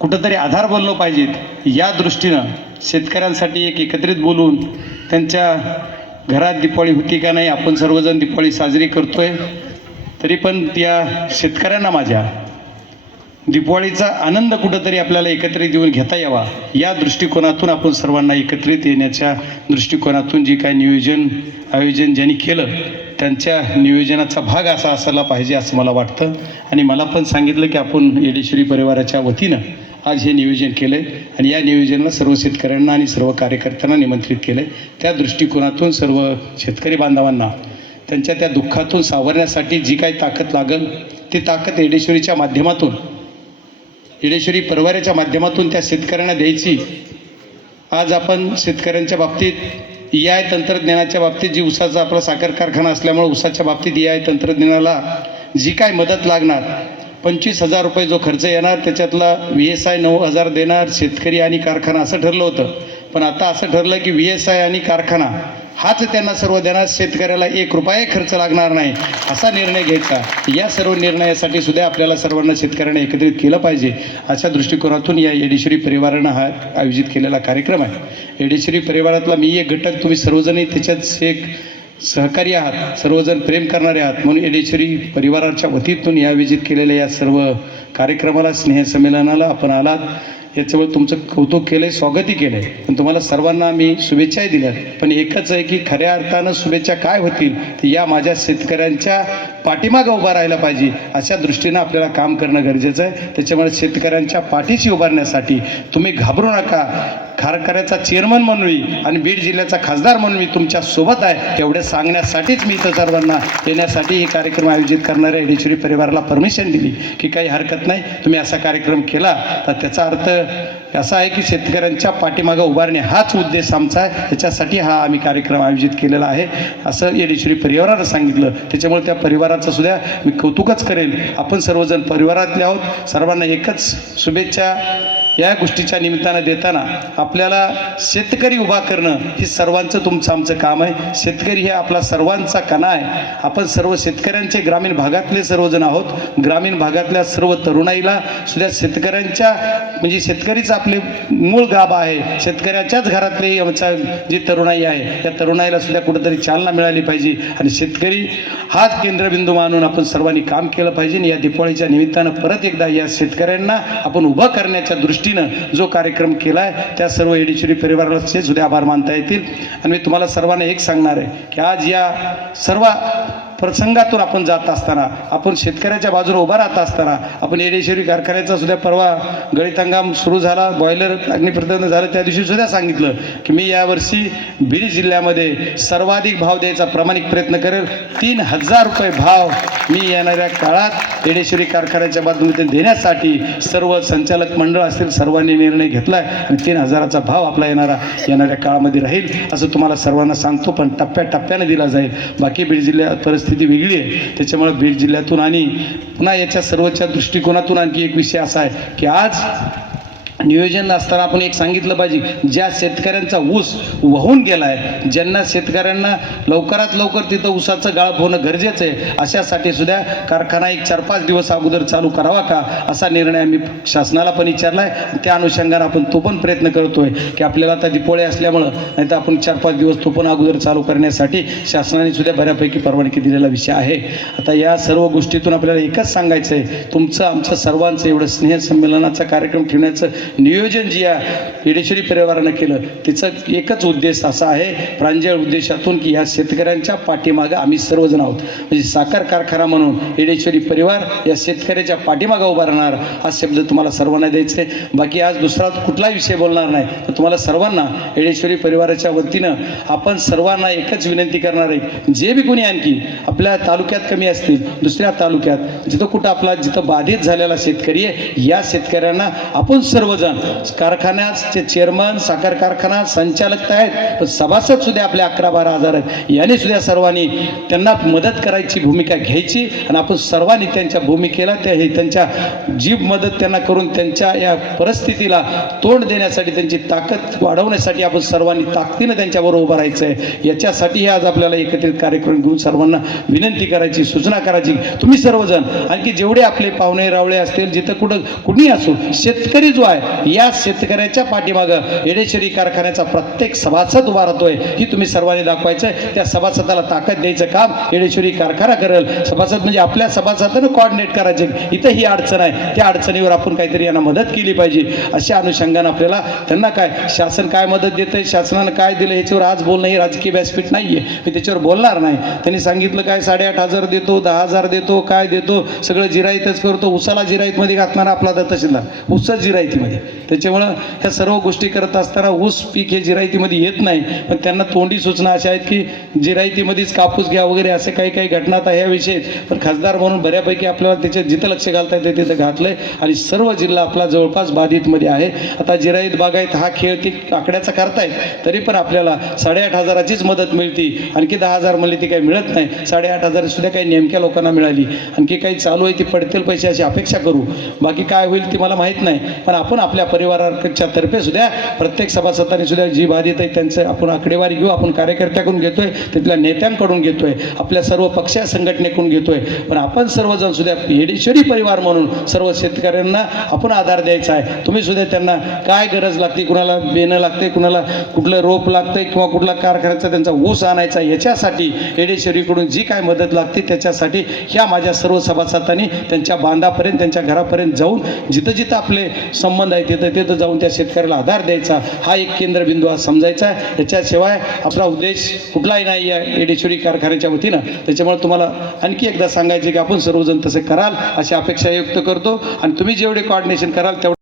कुठंतरी आधार बनलो पाहिजेत. या दृष्टीनं शेतकऱ्यांसाठी एक एकत्रित बोलून त्यांच्या घरात दिपाळी होती का नाही आपण सर्वजण दिपाळी साजरी करतोय. तरी पण त्या शेतकऱ्यांना माझ्या दिपाळीचा आनंद कुठंतरी आपल्याला एकत्रित येऊन घेता यावा या दृष्टिकोनातून आपण सर्वांना एकत्रित येण्याच्या दृष्टिकोनातून जी काय नियोजन आयोजन ज्यांनी केलं त्यांच्या नियोजनाचा भाग असा असायला पाहिजे असं मला वाटतं. आणि मला पण सांगितलं की आपण येडेश्वरी परिवाराच्या वतीनं आज हे नियोजन केलं आहे आणि या नियोजनाला सर्व शेतकऱ्यांना आणि सर्व कार्यकर्त्यांना निमंत्रित केलं आहे त्या दृष्टिकोनातून सर्व शेतकरी बांधवांना त्यांच्या त्या दुःखातून सावरण्यासाठी जी काही ताकद लागल ती ताकद येडेश्वरीच्या माध्यमातून येडेश्वरी परिवाराच्या माध्यमातून त्या शेतकऱ्यांना द्यायची. आज आपण शेतकऱ्यांच्या बाबतीत ए आय तंत्रज्ञानाच्या बाबतीत जी उसाचा आपला साखर कारखाना असल्यामुळे उसाच्या बाबतीत ए आय तंत्रज्ञानाला जी काय मदत लागणार पंचवीस हजार रुपये जो खर्च येणार त्याच्यातला व्ही एस आय नऊ हजार देणार शेतकरी आणि कारखाना असं ठरलं होतं. पण आता असं ठरलं की व्ही एस आय आणि कारखाना हाच त्यांना सर्व देण्यास शेतकऱ्याला एक रुपया खर्च लागणार नाही असा निर्णय घ्यायचा. या सर्व निर्णयासाठी सुद्धा आपल्याला सर्वांना शेतकऱ्यांना एकत्रित केलं पाहिजे. अशा दृष्टिकोनातून या येडेश्वरी परिवारानं हा आयोजित केलेला कार्यक्रम आहे. येडेश्वरी परिवारातला मी एक घटक. तुम्ही सर्वजणही त्याच्यात एक सहकारी आहात सर्वजण प्रेम करणारे आहात. म्हणून येडेश्वरी परिवाराच्या वतीतून या आयोजित केलेल्या या सर्व कार्यक्रमाला स्नेहसंमेलनाला आपण आलात. याच्यामुळे तुमचं कौतुक केलं आहे स्वागतही केलं आहे पण तुम्हाला सर्वांना मी शुभेच्छाही दिल्यात. पण एकच आहे की खऱ्या अर्थानं शुभेच्छा काय होतील तर या माझ्या शेतकऱ्यांच्या पाठीमागं उभा राहायला पाहिजे. अशा दृष्टीनं आपल्याला काम करणं गरजेचं आहे. त्याच्यामुळे शेतकऱ्यांच्या पाठीशी उभारण्यासाठी तुम्ही घाबरू नका. खारखऱ्याचा चेअरमन म्हणून मी आणि बीड जिल्ह्याचा खासदार म्हणून मी तुमच्यासोबत आहे. एवढे सांगण्यासाठीच मी इथं सर्वांना येण्यासाठी हे कार्यक्रम आयोजित करणाऱ्या येडेश्वरी परिवाराला परमिशन दिली की काही हरकत नाही. तुम्ही असा कार्यक्रम केला तर त्याचा अर्थ असा आहे की शेतकऱ्यांच्या पाठीमागं उभारणे हाच उद्देश आमचा आहे. त्याच्यासाठी हा आम्ही कार्यक्रम आयोजित केलेला आहे. असं येडेश्वरी परिवारानं सांगितलं. त्याच्यामुळे त्या परिवाराचं सुद्धा मी कौतुकच करेल. आपण सर्वजण परिवारातले आहोत. सर्वांना एकच शुभेच्छा. या गोष्टीच्या निमित्तानं देताना आपल्याला शेतकरी उभा करणं हे सर्वांचं तुमचं आमचं काम आहे. शेतकरी हे आपला सर्वांचा कणा आहे. आपण सर्व शेतकऱ्यांचे ग्रामीण भागातले सर्वजण आहोत. ग्रामीण भागातल्या सर्व तरुणाईला सुद्धा शेतकऱ्यांच्या म्हणजे शेतकरीच आपले मूळ गाभा आहे. शेतकऱ्याच्याच घरातले आमचा जी तरुणाई आहे त्या तरुणाईला सुद्धा कुठंतरी चालना मिळाली पाहिजे. आणि शेतकरी हाच केंद्रबिंदू मानून आपण सर्वांनी काम केलं पाहिजे. आणि या दिपाळीच्या निमित्तानं परत एकदा या शेतकऱ्यांना आपण उभं करण्याच्या दृष्टी दृष्टीनं जो कार्यक्रम केला आहे त्या सर्व एडिशरी परिवाराचे सुद्धा आभार मानता येतील. आणि मी तुम्हाला सर्वांना एक सांगणार आहे की आज या सर्व प्रसंगातून आपण जात असताना आपण शेतकऱ्याच्या बाजूला उभा राहत असताना आपण येडेश्वरी कारखान्याचा सुद्धा परवा गळीत हंगाम सुरू झाला बॉयलर अग्निप्रदन झालं त्या दिवशी सुद्धा सांगितलं की मी यावर्षी बीड जिल्ह्यामध्ये सर्वाधिक भाव द्यायचा प्रामाणिक प्रयत्न करेल. तीन हजार रुपये भाव मी येणाऱ्या काळात येडेश्वरी कारखान्याच्या बाजूने देण्यासाठी सर्व संचालक मंडळ असतील सर्वांनी निर्णय घेतला आहे आणि तीन हजाराचा भाव आपला येणारा येणाऱ्या काळामध्ये राहील असं तुम्हाला सर्वांना सांगतो पण टप्प्याटप्प्याने दिला जाईल. बाकी बीड जिल्ह्यात परिस्थिती वेगळी आहे. त्याच्यामुळे बीड जिल्ह्यातून आणि पुन्हा याच्या सर्वच्या दृष्टिकोनातून आणखी एक विषय असा आहे की आज नियोजन असताना आपण एक सांगितलं पाहिजे ज्या शेतकऱ्यांचा ऊस वाहून गेला आहे ज्यांना शेतकऱ्यांना लवकरात लवकर तिथं ऊसाचं गाळप होणं गरजेचं आहे अशासाठी सुद्धा कारखाना एक चार पाच दिवस अगोदर चालू करावा का असा निर्णय आम्ही शासनाला पण विचारला आहे त्या अनुषंगानं आपण तो पण प्रयत्न करतोय की आपल्याला आता दिपोळे असल्यामुळं नाही तर आपण चार पाच दिवस तो पण अगोदर चालू करण्यासाठी शासनाने सुद्धा बऱ्यापैकी परवानगी दिलेला विषय आहे. आता या सर्व गोष्टीतून आपल्याला एकच सांगायचं आहे तुमचं आमचं सर्वांचं एवढं स्नेहसंमेलनाचा कार्यक्रम ठेवण्याचं नियोजन जे या येडेश्वरी परिवारानं केलं तिचं एकच उद्देश असा आहे प्रांजळ उद्देशातून की ह्या शेतकऱ्यांच्या पाठीमागं आम्ही सर्वजण आहोत. म्हणजे साखर कारखाना म्हणून येडेश्वरी परिवार या शेतकऱ्याच्या पाठीमागं उभा राहणार हा शब्द तुम्हाला सर्वांना द्यायचा आहे. बाकी आज दुसरा कुठलाही विषय बोलणार नाही तर तुम्हाला सर्वांना येडेश्वरी परिवाराच्या वतीनं आपण सर्वांना एकच विनंती करणार आहे जे बी कोणी आणखी आपल्या तालुक्यात कमी असतील दुसऱ्या तालुक्यात जिथं कुठं आपला जिथं बाधित झालेला शेतकरी आहे या शेतकऱ्यांना आपण सर्व जण कारखान्याचे चेअरमन साखर कारखाना संचालक तर आहेत पण सभासद सुद्धा आपले अकरा बारा हजार आहेत. याने सुद्धा सर्वांनी त्यांना मदत करायची भूमिका घ्यायची आणि आपण सर्वांनी त्यांच्या भूमिकेला त्या हे त्यांच्या जीव मदत त्यांना करून त्यांच्या या परिस्थितीला तोंड देण्यासाठी त्यांची ताकद वाढवण्यासाठी आपण सर्वांनी ताकदीनं त्यांच्याबरोबर उभं राहायचं आहे याच्यासाठी आज आपल्याला एकत्रित कार्यक्रम घेऊन सर्वांना विनंती करायची सूचना करायची. तुम्ही सर्वजण आणखी जेवढे आपले पाहुणे रावळे असतील जिथं कुठं कुणी असो शेतकरी जो आहे या शेतकऱ्याच्या पाठीमागं येडेश्वरी कारखान्याचा प्रत्येक सभासद उभा राहतोय. ही तुम्ही सर्वांनी दाखवायचं आहे त्या सभासदाला ताकद द्यायचं काम येडेश्वरी कारखाना करेल. सभासद म्हणजे आपल्या सभासदानं कॉर्डिनेट करायचे. इथं ही अडचण आहे. त्या अडचणीवर आपण काहीतरी यांना मदत केली पाहिजे. अशा अनुषंगानं आपल्याला त्यांना काय शासन काय मदत देतं शासनानं काय दिलं याच्यावर आज बोलणं हे राजकीय व्यासपीठ नाही आहे मी त्याच्यावर बोलणार नाही. त्यांनी सांगितलं काय साडेआठ हजार देतो दहा हजार देतो काय देतो सगळं जिराईतच करतो. उसाला जिराईतमध्ये घातणारा आपला दत्त तहसीलदार. ऊसच जिरायतीमध्ये त्याच्यामुळं ह्या सर्व गोष्टी करत असताना ऊस पीक हे जिरायतीमध्ये येत नाही. पण त्यांना तोंडी सूचना अशा आहेत की जिरायतीमध्येच कापूस घ्या वगैरे असे काही काही घटना आता ह्या विषयी पण खासदार म्हणून बऱ्यापैकी आपल्याला त्याच्यात जिथं लक्ष घालता येते तिथं घातलंय. आणि सर्व जिल्हा आपला जवळपास बाधितमध्ये आहे. आता जिराईत बागायत हा खेळ ती आकड्याचा करतायत. तरी पण आपल्याला साडेआठ हजाराचीच मदत मिळती. आणखी दहा हजार म्हणली ती काही मिळत नाही. साडेआठ हजार सुद्धा काही नेमक्या लोकांना मिळाली. आणखी काही चालू आहे ती पडतील पैसे अशी अपेक्षा करू. बाकी काय होईल ती मला माहीत नाही. पण आपण आपल्या परिवाराच्या तर्फे सुद्धा प्रत्येक सभासदांनी सुद्धा जी बाधित आहे त्यांचं आपण आकडेवारी घेऊ आपण कार्यकर्त्याकडून घेतोय तिथल्या नेत्यांकडून घेतोय आपल्या सर्व पक्ष संघटनेकडून घेतोय. पण आपण सर्वजण सुद्धा येडेश्वरी परिवार म्हणून सर्व शेतकऱ्यांना आपण आधार द्यायचा आहे. तुम्ही सुद्धा त्यांना काय गरज लागते कुणाला बेणं लागते कुणाला कुठलं रोप लागतंय किंवा कुठला कारखान्याचा त्यांचा ऊस आणायचा याच्यासाठी येडेश्वरीकडून जी काय मदत लागते त्याच्यासाठी ह्या माझ्या सर्व सभासदांनी त्यांच्या बांधापर्यंत त्यांच्या घरापर्यंत जाऊन जिथं जिथं आपले संबंध आहे तिथं तिथं जाऊन त्या शेतकऱ्याला आधार द्यायचा. हा एक केंद्रबिंदू हा समजायचा. याच्याशिवाय त्याच्याशिवाय आपला उद्देश कुठलाही नाही आहे येडेश्वरी कारखान्याच्या वतीनं. त्याच्यामुळे तुम्हाला आणखी एकदा सांगायचे की आपण सर्वजण तसे कराल अशी अपेक्षा व्यक्त करतो. आणि तुम्ही जेवढे कॉर्डिनेशन कराल तेवढं